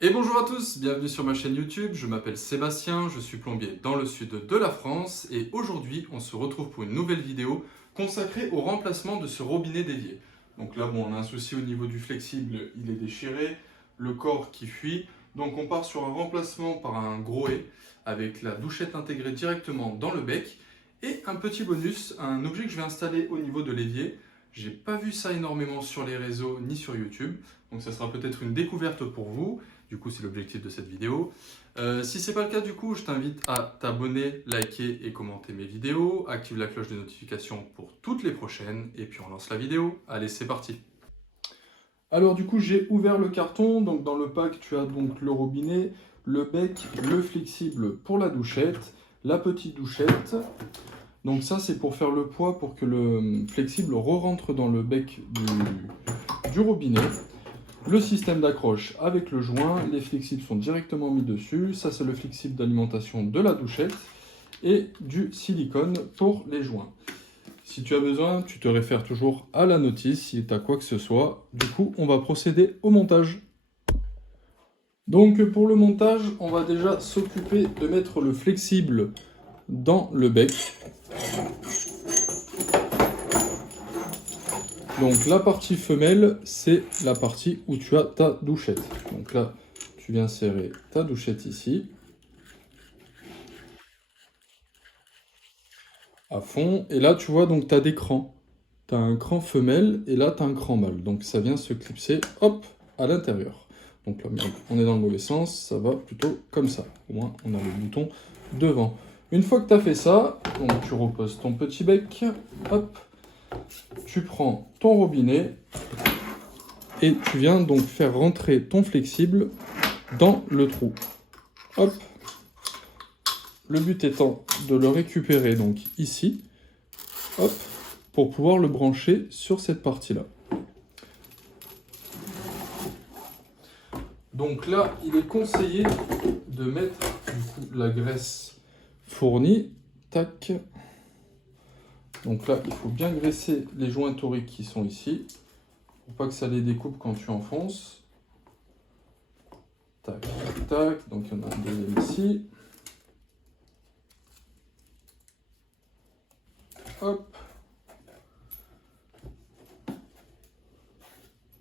Et bonjour à tous, bienvenue sur ma chaîne YouTube, je m'appelle Sébastien, je suis plombier dans le sud de la France et aujourd'hui on se retrouve pour une nouvelle vidéo consacrée au remplacement de ce robinet dévié. Donc là bon, on a un souci au niveau du flexible, il est déchiré, le corps qui fuit, donc on part sur un remplacement par un gros haie avec la douchette intégrée directement dans le bec et un petit bonus, un objet que je vais installer au niveau de l'évier. J'ai pas vu ça énormément sur les réseaux ni sur YouTube, donc ça sera peut-être une découverte pour vous. Du coup, c'est l'objectif de cette vidéo. Si ce n'est pas le cas, du coup, je t'invite à t'abonner, liker et commenter mes vidéos. Active la cloche de notification pour toutes les prochaines. Et puis, on lance la vidéo. Allez, c'est parti. Alors, du coup, j'ai ouvert le carton. Donc, dans le pack, tu as donc le robinet, le bec, le flexible pour la douchette, la petite douchette. Donc, ça, c'est pour faire le poids pour que le flexible re-rentre dans le bec du robinet. Le système d'accroche avec le joint, les flexibles sont directement mis dessus. Ça, c'est le flexible d'alimentation de la douchette et du silicone pour les joints. Si tu as besoin, tu te réfères toujours à la notice si tu as quoi que ce soit. Du coup, on va procéder au montage. Donc, pour le montage, on va déjà s'occuper de mettre le flexible dans le bec. Donc la partie femelle, c'est la partie où tu as ta douchette. Donc là, tu viens serrer ta douchette ici. À fond. Et là, tu vois, donc tu as des crans. Tu as un cran femelle et là, tu as un cran mâle. Donc ça vient se clipser, hop, à l'intérieur. Donc là, on est dans le mauvais sens, ça va plutôt comme ça. Au moins, on a le bouton devant. Une fois que tu as fait ça, donc tu reposes ton petit bec, hop. Tu prends ton robinet et tu viens donc faire rentrer ton flexible dans le trou. Hop. Le but étant de le récupérer donc ici, hop, pour pouvoir le brancher sur cette partie-là. Donc là, il est conseillé de mettre du coup la graisse fournie. Tac. Donc là, il faut bien graisser les joints toriques qui sont ici, pour pas que ça les découpe quand tu enfonces. Tac, tac, tac. Donc il y en a un deuxième ici. Hop.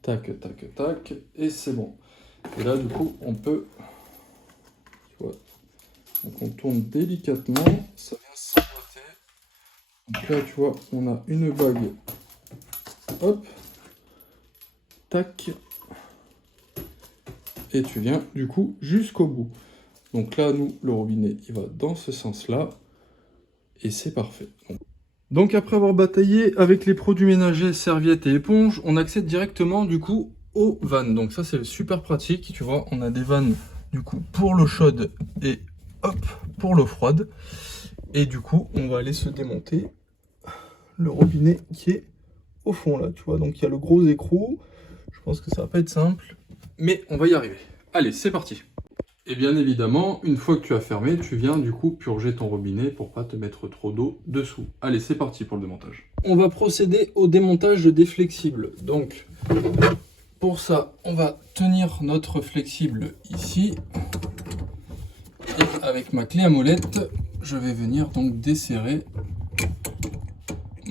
Tac, tac, tac. Et c'est bon. Et là, du coup, on peut... Tu vois, donc on tourne délicatement. Ça vient s'emboîter. Donc là, tu vois, on a une bague. Hop. Tac. Et tu viens, du coup, jusqu'au bout. Donc là, nous, le robinet, il va dans ce sens-là. Et c'est parfait. Donc après avoir bataillé avec les produits ménagers, serviettes et éponges, on accède directement du coup aux vannes. Donc ça c'est super pratique, tu vois, on a des vannes du coup pour l'eau chaude et hop pour l'eau froide. Et du coup on va aller se démonter le robinet qui est au fond là, tu vois. Donc il y a le gros écrou, je pense que ça va pas être simple, mais on va y arriver. Allez, c'est parti. Et bien évidemment, une fois que tu as fermé, tu viens du coup purger ton robinet pour pas te mettre trop d'eau dessous. Allez, c'est parti pour le démontage. On va procéder au démontage des flexibles. Donc, pour ça, on va tenir notre flexible ici. Et avec ma clé à molette, je vais venir donc desserrer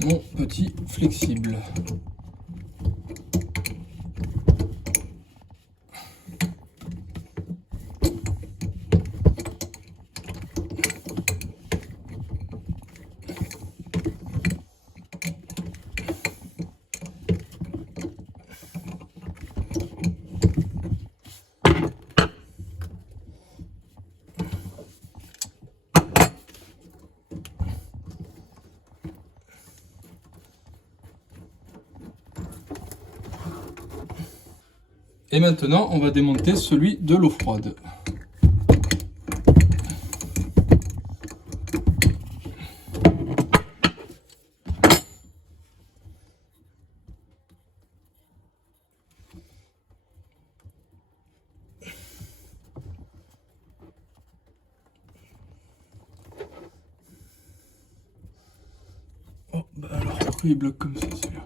mon petit flexible. Et maintenant, on va démonter celui de l'eau froide. Oh, bah alors pourquoi il bloque comme ça celui-là?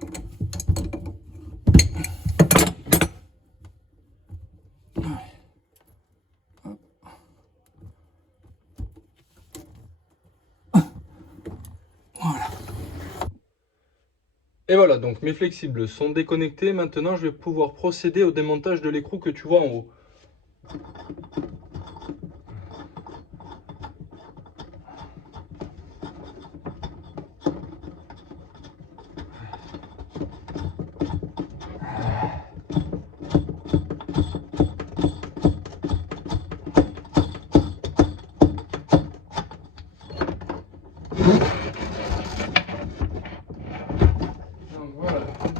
Et voilà, donc mes flexibles sont déconnectés. Maintenant, je vais pouvoir procéder au démontage de l'écrou que tu vois en haut. Donc voilà, une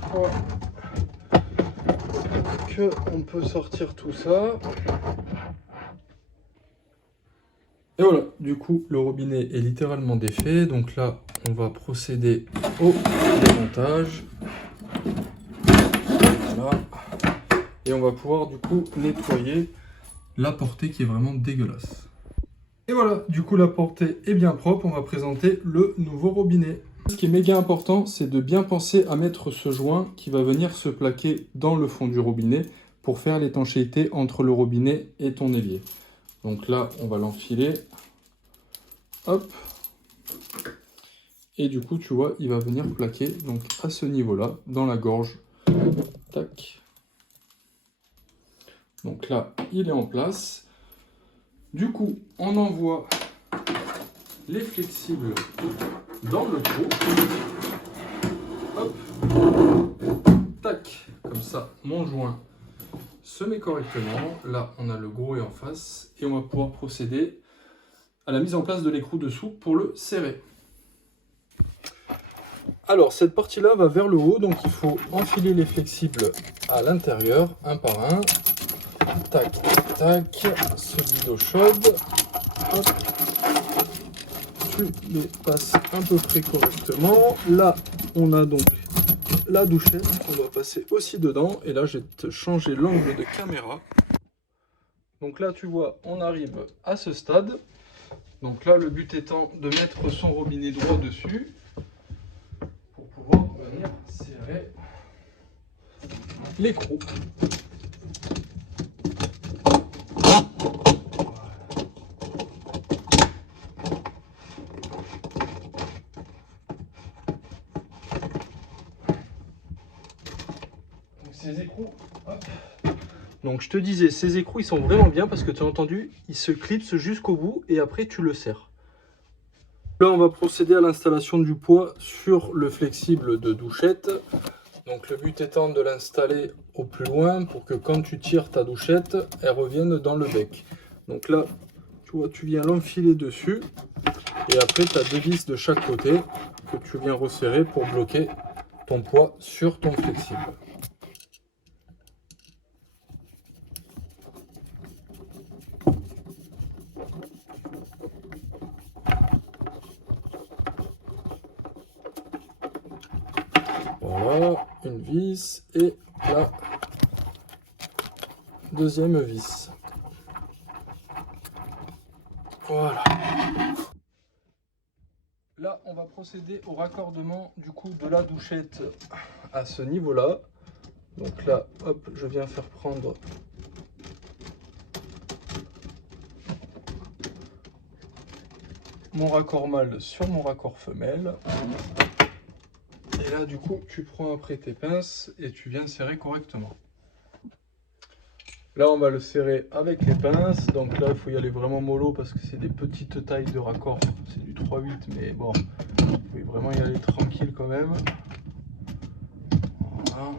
fois qu'on peut sortir tout ça. Et voilà, du coup, le robinet est littéralement défait. Donc là, on va procéder au démontage. Voilà. Et on va pouvoir du coup nettoyer la portée qui est vraiment dégueulasse. Et voilà, du coup la portée est bien propre. On va présenter le nouveau robinet. Ce qui est méga important, c'est de bien penser à mettre ce joint qui va venir se plaquer dans le fond du robinet pour faire l'étanchéité entre le robinet et ton évier. Donc là, on va l'enfiler. Hop. Et du coup, tu vois, il va venir plaquer donc à ce niveau-là, dans la gorge. Tac. Donc là, il est en place. Du coup, on envoie les flexibles dans le trou. Hop. Tac. Comme ça, mon joint se met correctement. Là, on a le gros et en face. Et on va pouvoir procéder à la mise en place de l'écrou dessous pour le serrer. Alors, cette partie-là va vers le haut, donc il faut enfiler les flexibles à l'intérieur, un par un. Tac, tac, solide d'eau chaude. Hop. Tu les passes à peu près correctement. Là, on a donc la douchette qu'on doit passer aussi dedans. Et là, je vais te changer l'angle de caméra. Donc là, tu vois, on arrive à ce stade. Donc là, le but étant de mettre son robinet droit dessus pour pouvoir venir serrer l'écrou. Ces écrous, hop. Donc je te disais, ces écrous ils sont vraiment bien parce que tu as entendu, ils se clipsent jusqu'au bout et après tu le serres. Là on va procéder à l'installation du poids sur le flexible de douchette. Donc le but étant de l'installer au plus loin pour que quand tu tires ta douchette, elle revienne dans le bec. Donc là, tu vois, tu viens l'enfiler dessus et après tu as deux vis de chaque côté que tu viens resserrer pour bloquer ton poids sur ton flexible. Voilà, une vis et la deuxième vis. Voilà. Là, on va procéder au raccordement du coup de la douchette à ce niveau-là. Donc là, hop, je viens faire prendre mon raccord mâle sur mon raccord femelle. Et là, du coup, tu prends après tes pinces et tu viens serrer correctement. Là, on va le serrer avec les pinces. Donc là, il faut y aller vraiment mollo parce que c'est des petites tailles de raccord. C'est du 3/8, mais bon, il faut vraiment y aller tranquille quand même. Voilà.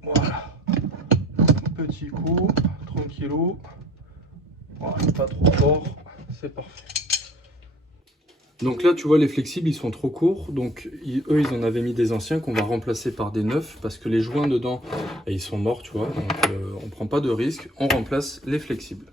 Voilà. Petit coup, tranquillou. Voilà, pas trop fort, c'est parfait. Donc là, tu vois, les flexibles, ils sont trop courts. Donc, eux, ils en avaient mis des anciens qu'on va remplacer par des neufs parce que les joints dedans, ils sont morts, tu vois. Donc, on prend pas de risque. On remplace les flexibles.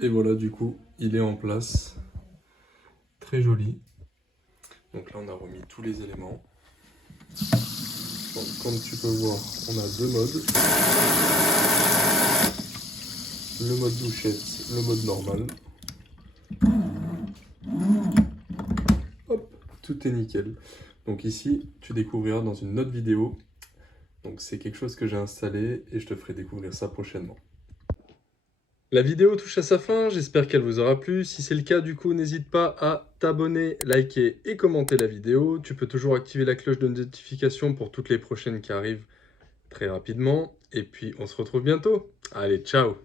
Et voilà, du coup, il est en place. Très joli. Donc là, on a remis tous les éléments. Donc, comme tu peux voir, on a deux modes. Le mode douchette, le mode normal. Hop, tout est nickel. Donc ici, tu découvriras dans une autre vidéo. Donc c'est quelque chose que j'ai installé et je te ferai découvrir ça prochainement. La vidéo touche à sa fin, j'espère qu'elle vous aura plu. Si c'est le cas, du coup, n'hésite pas à t'abonner, liker et commenter la vidéo. Tu peux toujours activer la cloche de notification pour toutes les prochaines qui arrivent très rapidement. Et puis, on se retrouve bientôt. Allez, ciao!